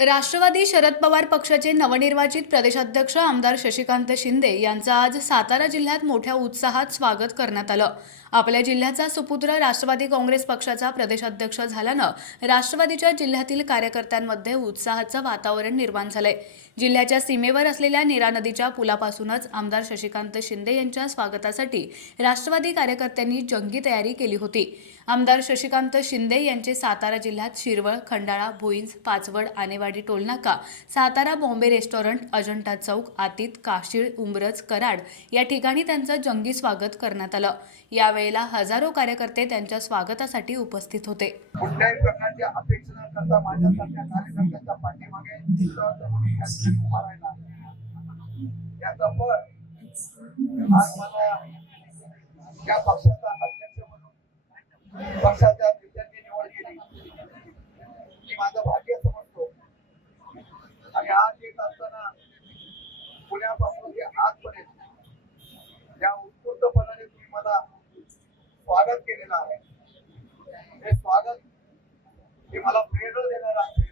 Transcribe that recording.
राष्ट्रवादी शरद पवार पक्षाचे नवनिर्वाचित प्रदेशाध्यक्ष आमदार शशिकांत शिंदे यांचं आज सातारा जिल्ह्यात मोठ्या उत्साहात स्वागत करण्यात आलं। आपल्या जिल्ह्याचा सुपुत्र राष्ट्रवादी काँग्रेस पक्षाचा प्रदेशाध्यक्ष झाल्यानं राष्ट्रवादीच्या जिल्ह्यातील कार्यकर्त्यांमध्ये उत्साहाचं वातावरण निर्माण झालंय। जिल्ह्याच्या सीमेवर असलेल्या नीरा नदीच्या पुलापासूनच आमदार शशिकांत शिंदे यांच्या स्वागतासाठी राष्ट्रवादी कार्यकर्त्यांनी जंगी तयारी केली होती। आमदार शशिकांत शिंदे यांचे सातारा जिल्ह्यात शिरवळ, खंडाळा, भुईंज, पाचवड, आनेवाडी टोलनाका, सातारा बॉम्बे रेस्टॉरंट, अजंठा चौक, आतीत, काशीळ, उंबरज, कराड या ठिकाणी त्यांचं जंगी स्वागत करण्यात आलं। यावेळेला हजारो कार्यकर्ते त्यांच्या स्वागतासाठी उपस्थित होते। कुठल्याही प्रकारच्या अपेक्षा न करता माझ्यासारख्या कार्यकर्त्यांच्या पाठीमागे उभा राहिला याचा फळ आज मला या पक्षाचा अध्यक्ष म्हणून पक्षाच्या नेत्यांनी निवड केली। मी माझं भाग्य समजतो आणि आज येत असताना पुण्यापासून ते आजपर्यंत ज्या उत्स्फूर्तपणाने तुम्ही मला स्वागत केलेलं आहे, हे स्वागत हे मला प्रेरणा देणार आहे।